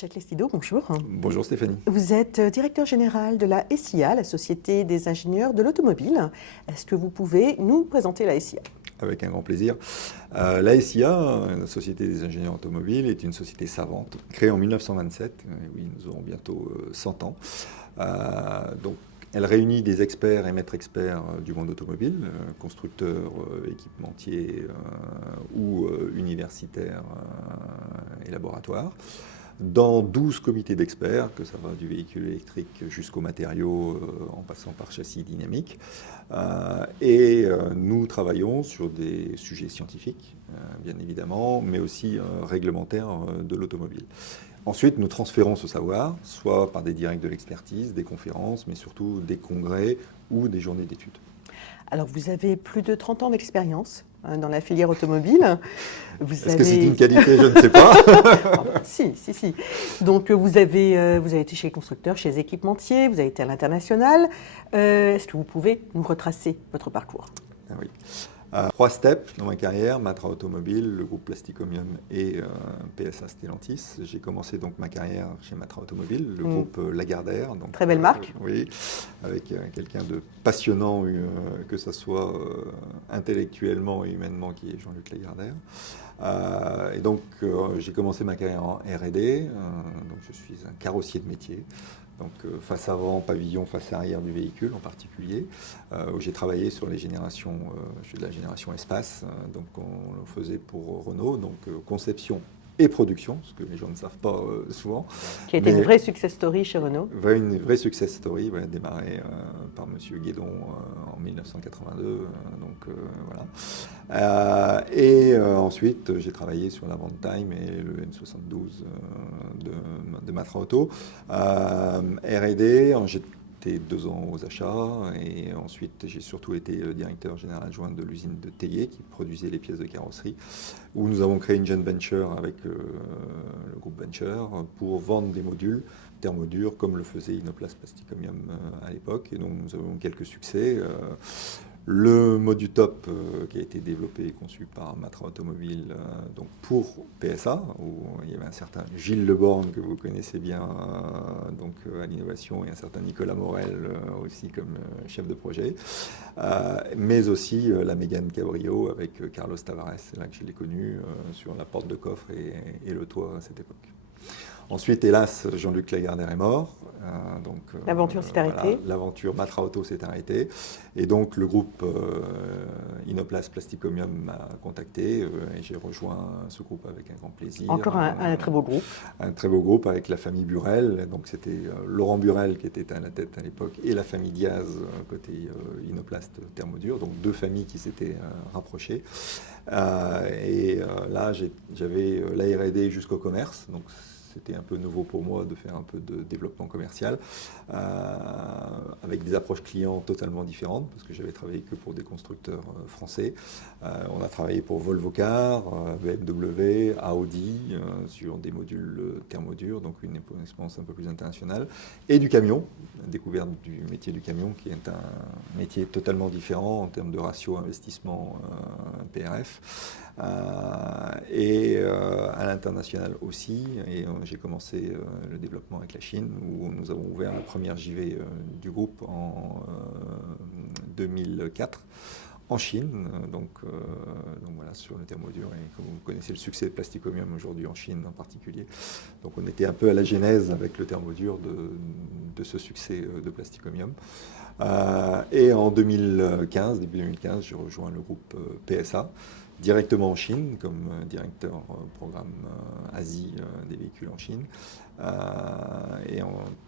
Jacques Lestido, bonjour. Bonjour Stéphanie. Vous êtes directeur général de la SIA, la Société des ingénieurs de l'automobile. Est-ce que vous pouvez nous présenter la SIA ? Avec un grand plaisir. La SIA, la Société des ingénieurs automobiles, est une société savante, créée en 1927. Oui, nous aurons bientôt 100 ans. Donc, elle réunit des experts et maîtres experts du monde automobile, constructeurs, équipementiers ou universitaires et laboratoires, dans 12 comités d'experts, que ça va du véhicule électrique jusqu'aux matériaux, en passant par châssis dynamique. Nous travaillons sur des sujets scientifiques, bien évidemment, mais aussi réglementaires de l'automobile. Ensuite, nous transférons ce savoir, soit par des directs de l'expertise, des conférences, mais surtout des congrès ou des journées d'études. Alors, vous avez plus de 30 ans d'expérience dans la filière automobile. Est-ce que c'est une qualité? Je ne sais pas. Si. Donc, vous avez été chez les constructeurs, chez les équipementiers, vous avez été à l'international. Est-ce que vous pouvez nous retracer votre parcours? Oui. 3 steps dans ma carrière, Matra Automobile, le groupe Plasticomium et PSA Stellantis. J'ai commencé donc ma carrière chez Matra Automobile, le groupe Lagardère. Donc, très belle marque. Oui, avec quelqu'un de passionnant, que ce soit intellectuellement et humainement, qui est Jean-Luc Lagardère. Et donc j'ai commencé ma carrière en R&D, donc je suis un carrossier de métier. Donc face avant, pavillon, face arrière du véhicule en particulier, où j'ai travaillé sur les générations, je suis de la génération espace, donc on le faisait pour Renault, donc conception et production, ce que les gens ne savent pas souvent. Qui a été une vraie success story chez Renault. Une vraie success story, démarrée par M. Guédon en 1982. Voilà. Ensuite, j'ai travaillé sur la Time et le M72 de Matra Auto. R&D, j'étais 2 ans aux achats et ensuite j'ai surtout été directeur général adjoint de l'usine de Tellier qui produisait les pièces de carrosserie, où nous avons créé une joint venture avec le groupe Venture pour vendre des modules thermodurs comme le faisait Inoplast Plasticomium à l'époque, et donc nous avons quelques succès. Le Modutop qui a été développé et conçu par Matra Automobile donc pour PSA, où il y avait un certain Gilles Leborgne que vous connaissez bien donc à l'innovation, et un certain Nicolas Morel aussi comme chef de projet, mais aussi la Mégane Cabrio avec Carlos Tavares, c'est là que je l'ai connu sur la porte de coffre et le toit à cette époque. Ensuite, hélas, Jean-Luc Lagardère est mort. L'aventure s'est arrêtée. Voilà, l'aventure Matra Auto s'est arrêtée. Et donc, le groupe Inoplast Plasticomium m'a contacté et j'ai rejoint ce groupe avec un grand plaisir. Encore un très beau groupe. Un très beau groupe avec la famille Burel. Donc, c'était Laurent Burel qui était à la tête à l'époque et la famille Diaz côté Inoplast Thermodure. Donc, 2 familles qui s'étaient rapprochées. Là, j'avais la R&D jusqu'au commerce. Donc, c'était un peu nouveau pour moi de faire un peu de développement commercial avec des approches clients totalement différentes, parce que j'avais travaillé que pour des constructeurs français. On a travaillé pour Volvo Car, BMW, Audi sur des modules thermodurs, donc une expérience un peu plus internationale, et du camion, découverte du métier du camion qui est un métier totalement différent en termes de ratio investissement PRF. À l'international aussi, et j'ai commencé le développement avec la Chine, où nous avons ouvert la première JV du groupe en 2004 en Chine, donc voilà, sur le thermodure, et comme vous connaissez le succès de Plasticomium aujourd'hui en Chine en particulier, donc on était un peu à la genèse avec le thermodure de ce succès de Plasticomium. Et en 2015, début 2015, j'ai rejoint le groupe PSA, directement en Chine, comme directeur programme Asie des véhicules en Chine,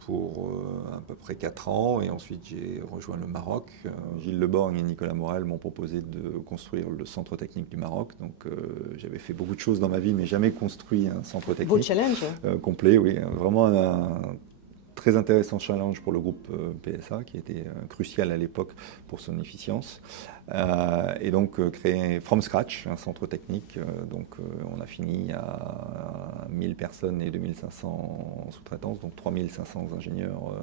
pour à peu près 4 ans. Et ensuite, j'ai rejoint le Maroc. Gilles Leborgne et Nicolas Morel m'ont proposé de construire le centre technique du Maroc. Donc, j'avais fait beaucoup de choses dans ma vie, mais jamais construit un centre technique. Beau challenge. Complet, oui. Vraiment un très intéressant challenge pour le groupe PSA, qui était crucial à l'époque pour son efficience. Et donc créer from scratch un centre technique. Donc on a fini à 1000 personnes et 2500 sous-traitances, donc 3500 ingénieurs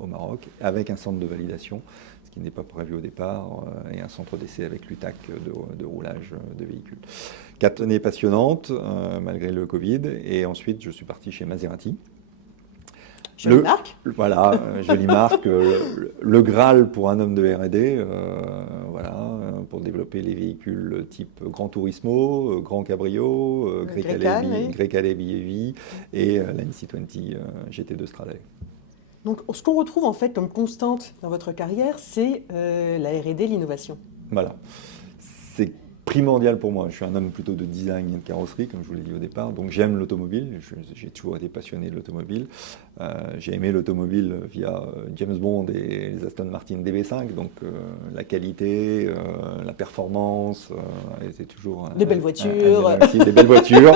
au Maroc, avec un centre de validation, ce qui n'est pas prévu au départ, et un centre d'essai avec l'UTAC de roulage de véhicules. 4 années passionnantes, malgré le Covid, et ensuite je suis parti chez Maserati. Jolie marque. Voilà, jolie marque, le Graal pour un homme de R&D, voilà, pour développer les véhicules type Gran Turismo, Gran Cabrio, Grecale BEV et la NC20 GT2 Stradale. Donc, ce qu'on retrouve en fait comme constante dans votre carrière, c'est la R&D, l'innovation. Voilà, c'est primordial pour moi. Je suis un homme plutôt de design et de carrosserie, comme je vous l'ai dit au départ, donc j'aime l'automobile, j'ai toujours été passionné de l'automobile. J'ai aimé l'automobile via James Bond et les Aston Martin DB5, donc la qualité, la performance, c'est toujours... Des belles voitures. Des belles voitures,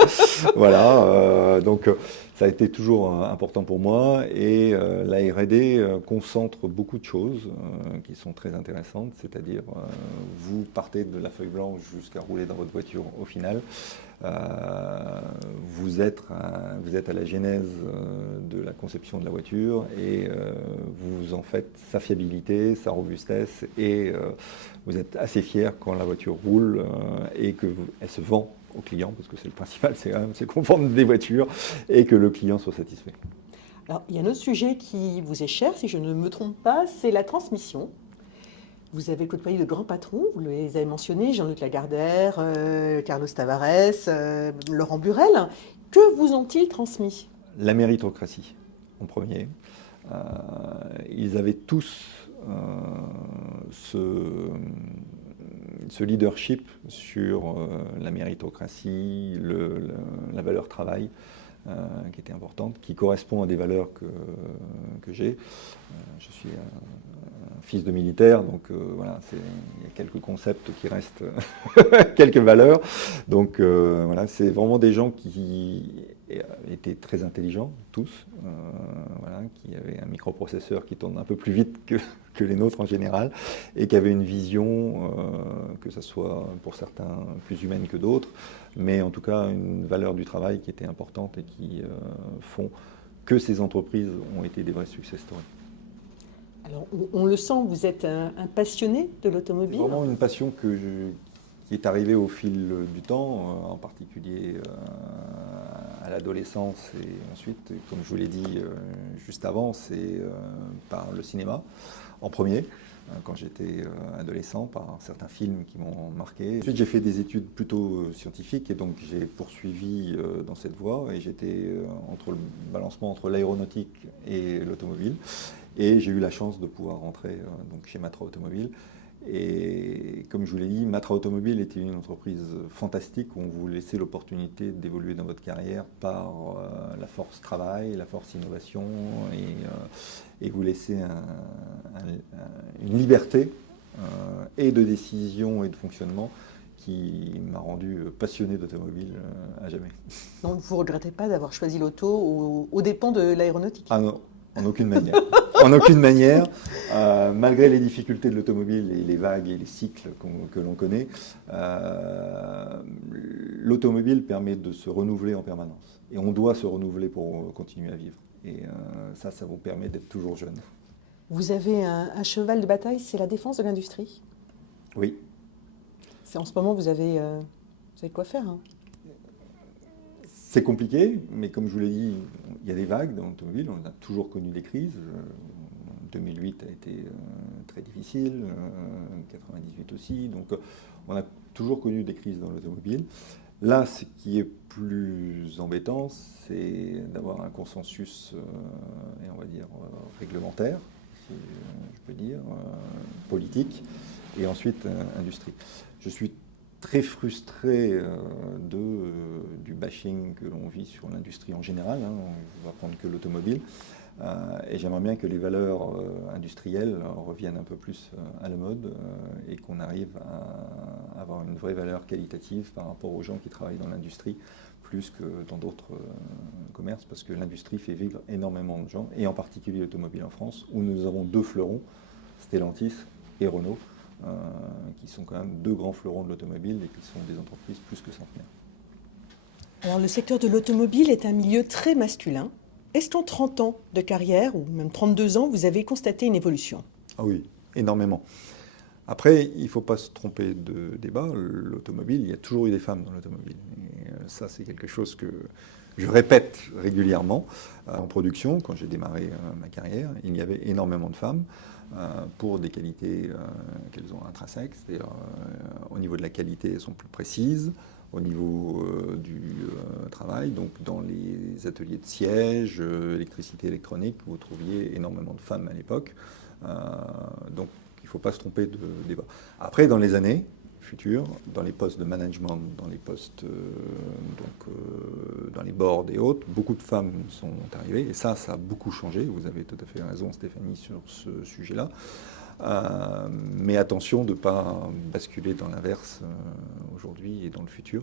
voilà, donc ça a été toujours important pour moi, et la R&D concentre beaucoup de choses qui sont très intéressantes, c'est-à-dire vous partez de la feuille blanche jusqu'à rouler dans votre voiture au final. Vous êtes à la genèse de la conception de la voiture, et vous en faites sa fiabilité, sa robustesse, et vous êtes assez fier quand la voiture roule et qu'elle se vend au client, parce que c'est le principal, c'est qu'on vende des voitures et que le client soit satisfait. Alors, il y a un autre sujet qui vous est cher, si je ne me trompe pas, c'est la transmission. Vous avez côtoyé de grands patrons, vous les avez mentionnés, Jean-Luc Lagardère, Carlos Tavares, Laurent Burel. Que vous ont-ils transmis? La méritocratie, en premier. Ils avaient tous ce leadership sur la méritocratie, la valeur travail, qui était importante, qui correspond à des valeurs que j'ai. Je suis un fils de militaire, donc voilà, il y a quelques concepts qui restent, quelques valeurs. Donc voilà, c'est vraiment des gens qui étaient très intelligents, tous, voilà, qui avaient un microprocesseur qui tourne un peu plus vite que les nôtres en général, et qui avaient une vision, que ce soit pour certains plus humaine que d'autres, mais en tout cas une valeur du travail qui était importante et qui font que ces entreprises ont été des vrais success stories. Alors, on le sent, vous êtes un passionné de l'automobile. C'est vraiment une passion qui est arrivée au fil du temps, en particulier à l'adolescence, et ensuite, comme je vous l'ai dit juste avant, c'est par le cinéma en premier, quand j'étais adolescent, par certains films qui m'ont marqué. Ensuite, j'ai fait des études plutôt scientifiques, et donc j'ai poursuivi dans cette voie, et j'étais entre le balancement entre l'aéronautique et l'automobile, et j'ai eu la chance de pouvoir rentrer donc chez Matra Automobile. Et comme je vous l'ai dit, Matra Automobile était une entreprise fantastique où on vous laissait l'opportunité d'évoluer dans votre carrière par la force travail, la force innovation, et vous laissez une liberté et de décision et de fonctionnement qui m'a rendu passionné d'automobile à jamais. Donc vous ne regrettez pas d'avoir choisi l'auto aux dépens de l'aéronautique? Ah non, en aucune manière. En aucune manière, malgré les difficultés de l'automobile et les vagues et les cycles que l'on connaît, l'automobile permet de se renouveler en permanence. Et on doit se renouveler pour continuer à vivre. Et ça vous permet d'être toujours jeune. Vous avez un cheval de bataille, c'est la défense de l'industrie. Oui. En ce moment, vous avez quoi faire, hein. C'est compliqué, mais comme je vous l'ai dit, il y a des vagues dans l'automobile, on a toujours connu des crises. 2008 a été très difficile, 98 aussi, donc on a toujours connu des crises dans l'automobile. Là, ce qui est plus embêtant, c'est d'avoir un consensus, et on va dire réglementaire, si je peux dire, politique, et ensuite industrie. Je suis très frustré du bashing que l'on vit sur l'industrie en général, hein, on ne va prendre que l'automobile, et j'aimerais bien que les valeurs industrielles reviennent un peu plus à la mode, et qu'on arrive à avoir une vraie valeur qualitative par rapport aux gens qui travaillent dans l'industrie, plus que dans d'autres commerces, parce que l'industrie fait vivre énormément de gens, et en particulier l'automobile en France, où nous avons deux fleurons, Stellantis et Renault, qui sont quand même deux grands fleurons de l'automobile et qui sont des entreprises plus que centenaires. Alors le secteur de l'automobile est un milieu très masculin. Est-ce qu'en 30 ans de carrière, ou même 32 ans, vous avez constaté une évolution? Ah oui, énormément. Après, il ne faut pas se tromper de débat. L'automobile, il y a toujours eu des femmes dans l'automobile. Et ça, c'est quelque chose que je répète régulièrement. En production, quand j'ai démarré ma carrière, il y avait énormément de femmes pour des qualités qu'elles ont intrinsèques. C'est-à-dire, au niveau de la qualité, elles sont plus précises. Au niveau du travail, donc dans les ateliers de siège, électricité électronique, vous trouviez énormément de femmes à l'époque. Donc il ne faut pas se tromper de débat. Après, dans les années futures, dans les postes de management, dans les postes dans les boards et autres, beaucoup de femmes sont arrivées. Et ça a beaucoup changé. Vous avez tout à fait raison, Stéphanie, sur ce sujet-là. Mais attention de ne pas basculer dans l'inverse aujourd'hui et dans le futur.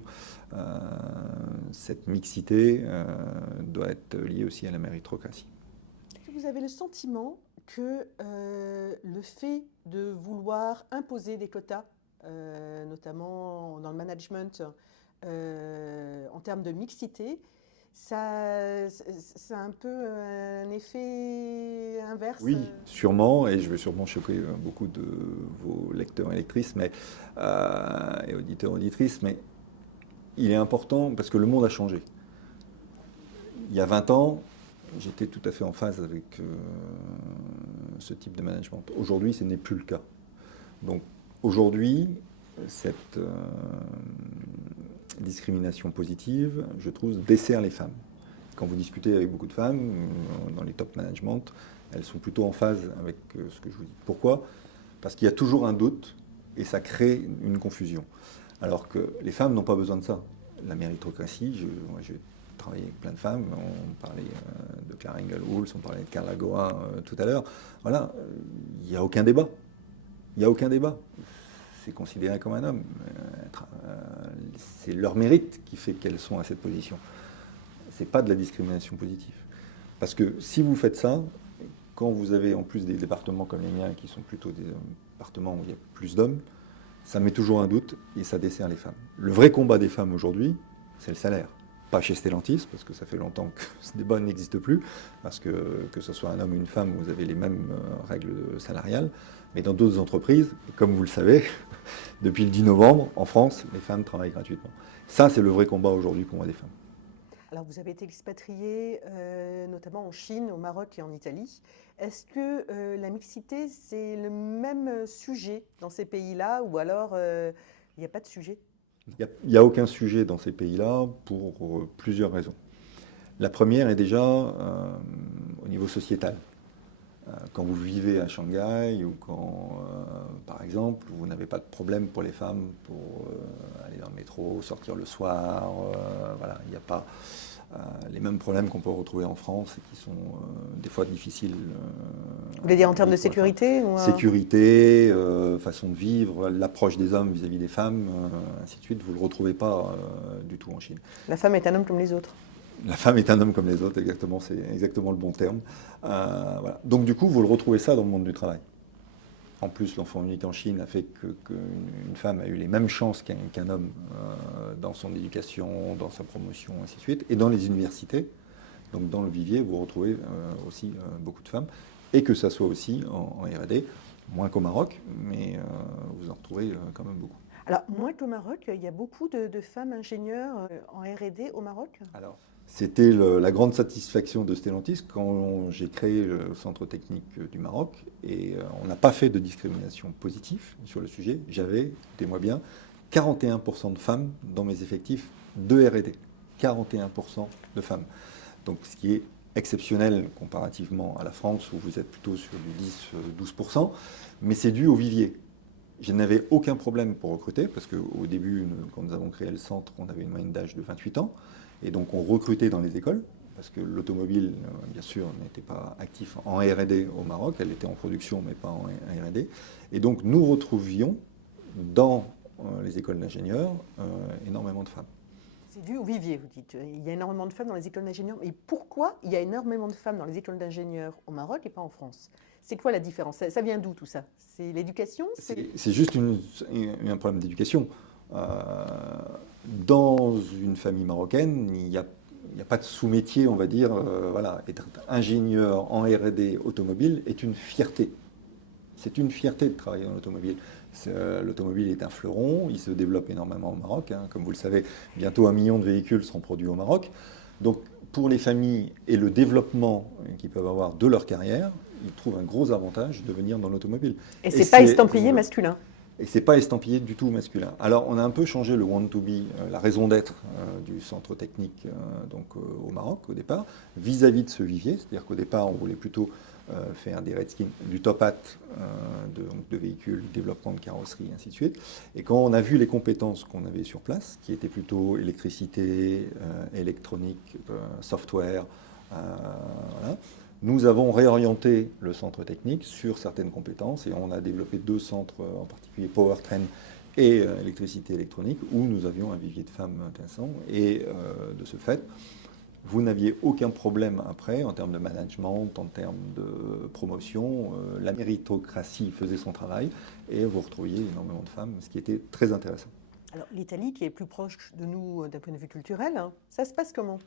Cette mixité doit être liée aussi à la méritocratie. Vous avez le sentiment que le fait de vouloir imposer des quotas, notamment dans le management, en termes de mixité, ça a un peu un effet inverse? Oui, sûrement, et je vais sûrement choquer beaucoup de vos lecteurs et lectrices et auditeurs et auditrices, mais il est important parce que le monde a changé. Il y a 20 ans, j'étais tout à fait en phase avec ce type de management. Aujourd'hui, ce n'est plus le cas. Donc aujourd'hui, cette discrimination positive, je trouve, dessert les femmes. Quand vous discutez avec beaucoup de femmes dans les top management, elles sont plutôt en phase avec ce que je vous dis. Pourquoi? Parce qu'il y a toujours un doute et ça crée une confusion. Alors que les femmes n'ont pas besoin de ça. La méritocratie, moi j'ai travaillé avec plein de femmes, on parlait de Clara Ingalls, on parlait de Carla Goa tout à l'heure. Voilà, il n'y a aucun débat. Il n'y a aucun débat. C'est considéré comme un homme. C'est leur mérite qui fait qu'elles sont à cette position. C'est pas de la discrimination positive. Parce que si vous faites ça, quand vous avez en plus des départements comme les miens, qui sont plutôt des départements où il y a plus d'hommes, ça met toujours un doute et ça dessert les femmes. Le vrai combat des femmes aujourd'hui, c'est le salaire. Pas chez Stellantis, parce que ça fait longtemps que ce débat n'existe plus, parce que ce soit un homme ou une femme, vous avez les mêmes règles salariales, mais dans d'autres entreprises, comme vous le savez, depuis le 10 novembre, en France, les femmes travaillent gratuitement. Ça, c'est le vrai combat aujourd'hui pour moi des femmes. Alors, vous avez été expatrié notamment en Chine, au Maroc et en Italie. Est-ce que la mixité, c'est le même sujet dans ces pays-là ou alors il n'y a pas de sujet? Il n'y a aucun sujet dans ces pays-là pour plusieurs raisons. La première est déjà au niveau sociétal. Quand vous vivez à Shanghai ou quand, par exemple, vous n'avez pas de problème pour les femmes pour aller dans le métro, sortir le soir, voilà, il n'y a pas les mêmes problèmes qu'on peut retrouver en France et qui sont des fois difficiles. Vous voulez dire en termes de sécurité ou Sécurité, façon de vivre, l'approche des hommes vis-à-vis des femmes, ainsi de suite, vous ne le retrouvez pas du tout en Chine. La femme est un homme comme les autres. La femme est un homme comme les autres, exactement, c'est exactement le bon terme. Voilà. Donc du coup, vous le retrouvez ça dans le monde du travail. En plus, l'enfant unique en Chine a fait qu'une femme a eu les mêmes chances qu'un homme dans son éducation, dans sa promotion, ainsi de suite. Et dans les universités, donc dans le vivier, vous retrouvez aussi beaucoup de femmes. Et que ça soit aussi en R&D, moins qu'au Maroc, mais vous en retrouvez quand même beaucoup. Alors, moins qu'au Maroc, il y a beaucoup de femmes ingénieures en R&D au Maroc? Alors, c'était la grande satisfaction de Stellantis quand j'ai créé le centre technique du Maroc et on n'a pas fait de discrimination positive sur le sujet. J'avais, écoutez-moi bien, 41% de femmes dans mes effectifs de R&D. 41% de femmes. Donc ce qui est exceptionnel comparativement à la France où vous êtes plutôt sur du 10-12%, mais c'est dû au vivier. Je n'avais aucun problème pour recruter parce qu'au début, quand nous avons créé le centre, on avait une moyenne d'âge de 28 ans. Et donc on recrutait dans les écoles, parce que l'automobile, bien sûr, n'était pas actif en R&D au Maroc, elle était en production, mais pas en R&D. Et donc nous retrouvions dans les écoles d'ingénieurs énormément de femmes. C'est dû au vivier, vous dites. Il y a énormément de femmes dans les écoles d'ingénieurs. Et pourquoi il y a énormément de femmes dans les écoles d'ingénieurs au Maroc et pas en France? C'est quoi la différence? Ça vient d'où tout ça? C'est l'éducation? C'est juste un problème d'éducation. Dans une famille marocaine, il y a il n'y a pas de sous-métier, on va dire. Voilà, être ingénieur en R&D automobile est une fierté. C'est une fierté de travailler dans l'automobile. L'automobile est un fleuron, il se développe énormément au Maroc. Hein. Comme vous le savez, bientôt 1 million de véhicules seront produits au Maroc. Donc pour les familles et le développement qu'ils peuvent avoir de leur carrière, ils trouvent un gros avantage de venir dans l'automobile. Et c'est pas estampillé masculin. Et c'est pas estampillé du tout masculin. Alors on a un peu changé le want to be, la raison d'être du centre technique au Maroc au départ, vis-à-vis de ce vivier. C'est-à-dire qu'au départ on voulait plutôt faire des redskins, du top hat de véhicules, développement de carrosserie, ainsi de suite. Et quand on a vu les compétences qu'on avait sur place, qui étaient plutôt électricité, électronique, software, voilà, nous avons réorienté le centre technique sur certaines compétences et on a développé 2 centres, en particulier Powertrain et électricité électronique, où nous avions un vivier de femmes intéressant. Et de ce fait, vous n'aviez aucun problème après en termes de management, en termes de promotion. La méritocratie faisait son travail et vous retrouviez énormément de femmes, ce qui était très intéressant. Alors l'Italie, qui est plus proche de nous d'un point de vue culturel, hein, ça se passe comment ?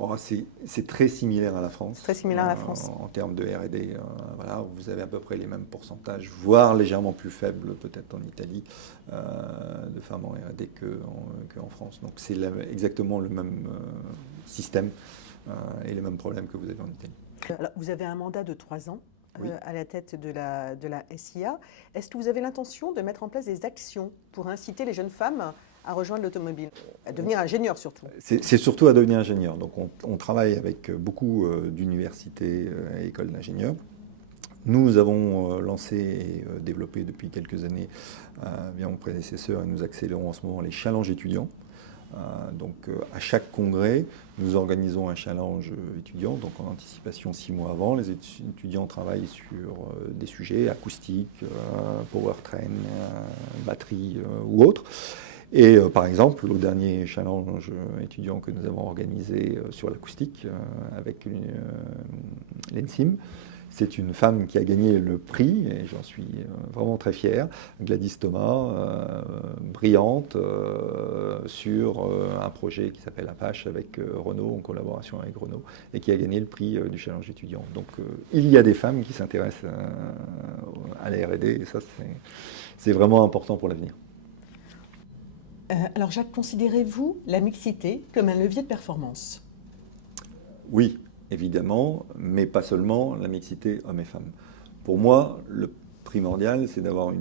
Oh, c'est très similaire à la France. Très similaire à la France. En termes de R&D, voilà, vous avez à peu près les mêmes pourcentages, voire légèrement plus faibles peut-être en Italie, de femmes en R&D qu'en France. Donc c'est exactement le même système et les mêmes problèmes que vous avez en Italie. Alors, vous avez un mandat de 3 ans Oui. à la tête de la SIA. Est-ce que vous avez l'intention de mettre en place des actions pour inciter les jeunes femmes à rejoindre l'automobile, à devenir ingénieur surtout? C'est surtout à devenir ingénieur. Donc on travaille avec beaucoup d'universités et écoles d'ingénieurs. Nous avons lancé et développé depuis quelques années, via mon prédécesseur, et nous accélérons en ce moment les challenges étudiants. Donc à chaque congrès, nous organisons un challenge étudiant, donc en anticipation 6 mois avant. Les étudiants travaillent sur des sujets acoustiques, powertrain, batterie ou autres. Et par exemple, au dernier challenge étudiant que nous avons organisé sur l'acoustique avec l'ENSIM, c'est une femme qui a gagné le prix, et j'en suis vraiment très fier, Gladys Thomas, brillante, sur un projet qui s'appelle Apache avec Renault, en collaboration avec Renault, et qui a gagné le prix du challenge étudiant. Donc il y a des femmes qui s'intéressent à la R&D, et ça c'est vraiment important pour l'avenir. Alors Jacques, considérez-vous la mixité comme un levier de performance? Oui, évidemment, mais pas seulement la mixité hommes et femmes. Pour moi, le primordial, c'est d'avoir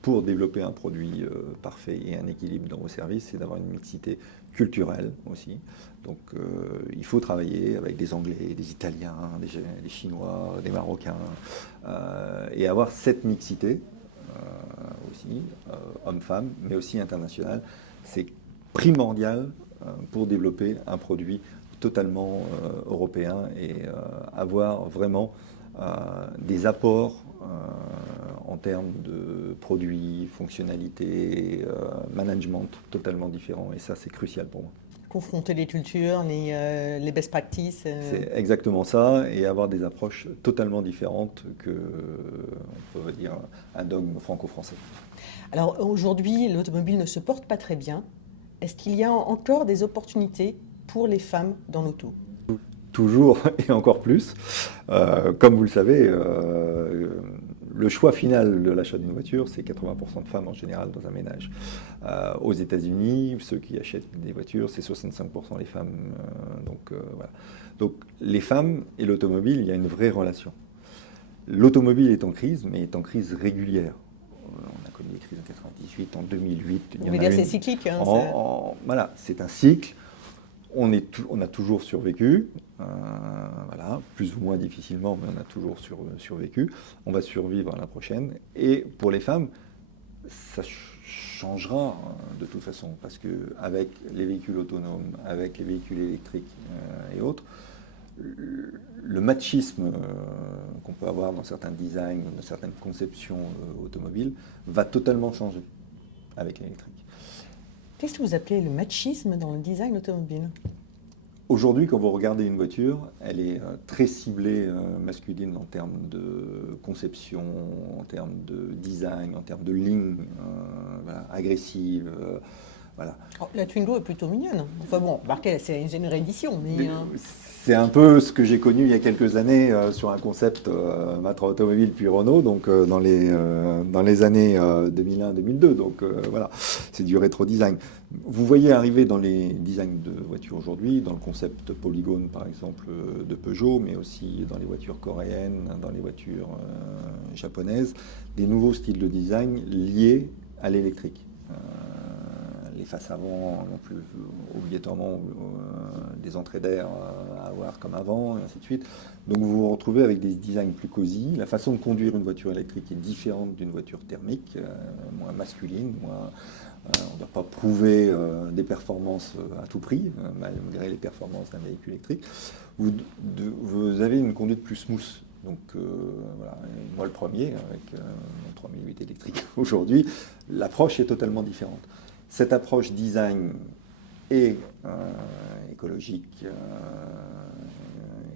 pour développer un produit parfait et un équilibre dans vos services, c'est d'avoir une mixité culturelle aussi. Donc il faut travailler avec des Anglais, des Italiens, des Chinois, des Marocains, et avoir cette mixité aussi, hommes-femmes, mais aussi internationale. C'est primordial pour développer un produit totalement européen et avoir vraiment des apports en termes de produits, fonctionnalités, management totalement différents. Et ça, c'est crucial pour moi. Confronter les cultures, les best practices. C'est exactement ça, et avoir des approches totalement différentes que, on peut dire, un dogme franco-français. Alors aujourd'hui, l'automobile ne se porte pas très bien. Est-ce qu'il y a encore des opportunités pour les femmes dans l'auto? Toujours et encore plus. Comme vous le savez, le choix final de l'achat d'une voiture, c'est 80% de femmes en général dans un ménage. Aux États-Unis, ceux qui achètent des voitures, c'est 65% les femmes. Voilà. Donc les femmes et l'automobile, il y a une vraie relation. L'automobile est en crise, mais est en crise régulière. On a connu des crises en 98, en 2008. On veut dire c'est cyclique. Hein, voilà, c'est un cycle. On a toujours survécu, voilà, plus ou moins difficilement, mais on a toujours survécu. On va survivre à la prochaine. Et pour les femmes, ça changera de toute façon, parce qu'avec les véhicules autonomes, avec les véhicules électriques et autres, le machisme qu'on peut avoir dans certains designs, dans certaines conceptions automobiles, va totalement changer avec l'électrique. Qu'est-ce que vous appelez le machisme dans le design automobile? Aujourd'hui, quand vous regardez une voiture, elle est très ciblée masculine en termes de conception, en termes de design, en termes de ligne, voilà, agressive, Voilà. Oh, la Twingo est plutôt mignonne. Enfin bon, marqué, c'est une réédition, mais... C'est un peu ce que j'ai connu il y a quelques années sur un concept Matra Automobile puis Renault, donc dans les années 2001-2002. Donc voilà, c'est du rétro design. Vous voyez arriver dans les designs de voitures aujourd'hui, dans le concept polygone par exemple de Peugeot, mais aussi dans les voitures coréennes, dans les voitures japonaises, des nouveaux styles de design liés à l'électrique. Les faces avant non plus obligatoirement des entrées d'air à avoir comme avant, et ainsi de suite. Donc vous vous retrouvez avec des designs plus cosy. La façon de conduire une voiture électrique est différente d'une voiture thermique, moins masculine, on ne doit pas prouver des performances à tout prix, malgré les performances d'un véhicule électrique. Vous avez une conduite plus smooth. Donc voilà, et moi le premier, avec mon 3008 électrique aujourd'hui, l'approche est totalement différente. Cette approche design et écologique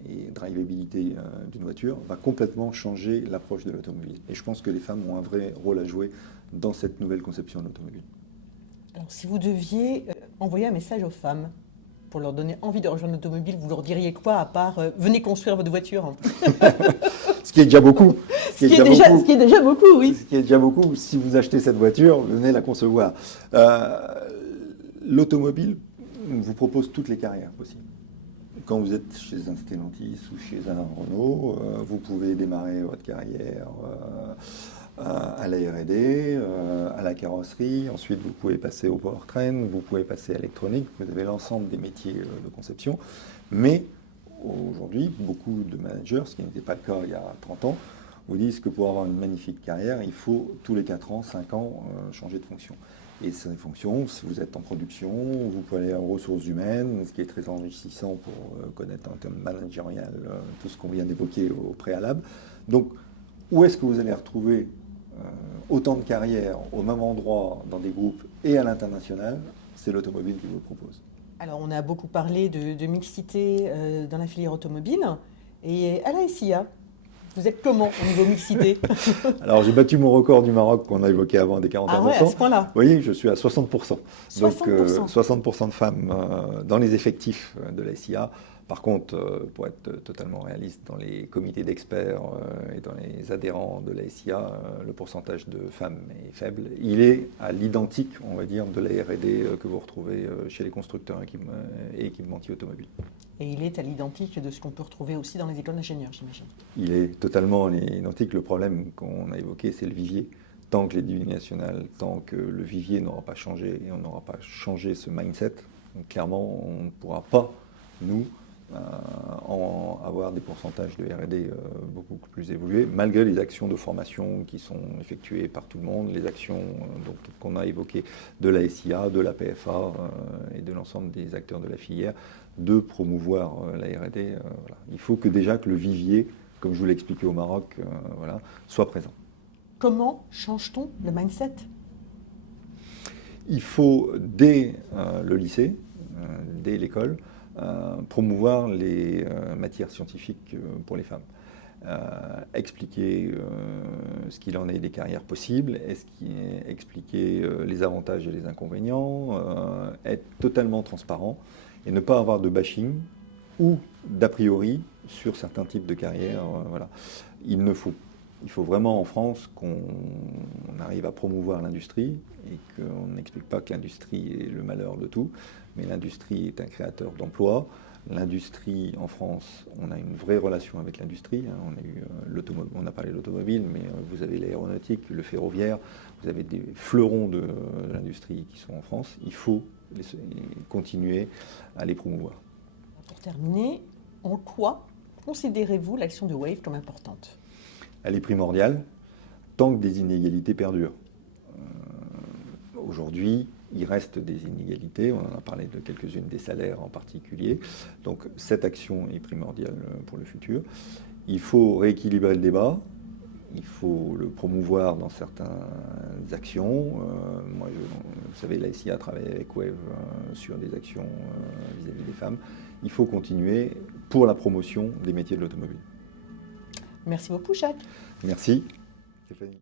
et drivabilité d'une voiture va complètement changer l'approche de l'automobile. Et je pense que les femmes ont un vrai rôle à jouer dans cette nouvelle conception de l'automobile. Alors, si vous deviez envoyer un message aux femmes pour leur donner envie de rejoindre l'automobile, vous leur diriez quoi à part venez construire votre voiture? Ce qui est déjà beaucoup. Ce qui est déjà beaucoup, oui. Ce qui est déjà beaucoup. Si vous achetez cette voiture, venez la concevoir. L'automobile vous propose toutes les carrières possibles. Quand vous êtes chez un Stellantis ou chez un Renault, vous pouvez démarrer votre carrière à la R&D, à la carrosserie. Ensuite, vous pouvez passer au powertrain, vous pouvez passer à l'électronique. Vous avez l'ensemble des métiers de conception. Mais aujourd'hui, beaucoup de managers, ce qui n'était pas le cas il y a 30 ans, vous disent que pour avoir une magnifique carrière, il faut tous les 4 ans, 5 ans, changer de fonction. Et ces fonctions, si vous êtes en production, vous pouvez aller aux ressources humaines, ce qui est très enrichissant pour connaître en termes managérial tout ce qu'on vient d'évoquer au préalable. Donc, où est-ce que vous allez retrouver autant de carrières au même endroit dans des groupes et à l'international? C'est l'automobile qui vous le propose. Alors, on a beaucoup parlé de mixité dans la filière automobile. Et à la SIA, vous êtes comment au niveau mixité? Alors, j'ai battu mon record du Maroc qu'on a évoqué avant des 41%. Ah ouais, à ce point-là? Oui, je suis à 60%. 60%. Donc, 60% de femmes dans les effectifs de la SIA. Par contre, pour être totalement réaliste, dans les comités d'experts et dans les adhérents de la SIA, le pourcentage de femmes est faible. Il est à l'identique, on va dire, de la R&D que vous retrouvez chez les constructeurs et équipementiers automobiles. Et il est à l'identique de ce qu'on peut retrouver aussi dans les écoles d'ingénieurs, j'imagine. Il est totalement identique. Le problème qu'on a évoqué, c'est le vivier. Tant que l'éducation nationale, tant que le vivier n'aura pas changé et on n'aura pas changé ce mindset, donc clairement, on ne pourra pas, nous, avoir des pourcentages de R&D beaucoup plus évolués, malgré les actions de formation qui sont effectuées par tout le monde, les actions qu'on a évoquées de la SIA, de la PFA et de l'ensemble des acteurs de la filière, de promouvoir la R&D. Voilà. Il faut que déjà que le vivier, comme je vous l'ai expliqué au Maroc, voilà, soit présent. Comment change-t-on le mindset? Il faut, dès le lycée, dès l'école, promouvoir les matières scientifiques pour les femmes. Expliquer ce qu'il en est des carrières possibles, expliquer les avantages et les inconvénients, être totalement transparent et ne pas avoir de bashing ou d'a priori sur certains types de carrières. Voilà. Il faut vraiment en France qu'on arrive à promouvoir l'industrie et qu'on n'explique pas que l'industrie est le malheur de tout, mais l'industrie est un créateur d'emplois. L'industrie en France, on a une vraie relation avec l'industrie. On a parlé de l'automobile, mais vous avez l'aéronautique, le ferroviaire, vous avez des fleurons de l'industrie qui sont en France. Il faut continuer à les promouvoir. Pour terminer, en quoi considérez-vous l'action de Wave comme importante? Elle est primordiale tant que des inégalités perdurent. Aujourd'hui, il reste des inégalités, on en a parlé de quelques-unes, des salaires en particulier. Donc cette action est primordiale pour le futur. Il faut rééquilibrer le débat, il faut le promouvoir dans certaines actions. Vous savez, la SIA travaille avec Wave sur des actions vis-à-vis des femmes. Il faut continuer pour la promotion des métiers de l'automobile. Merci beaucoup, Jacques. Merci, Stéphanie.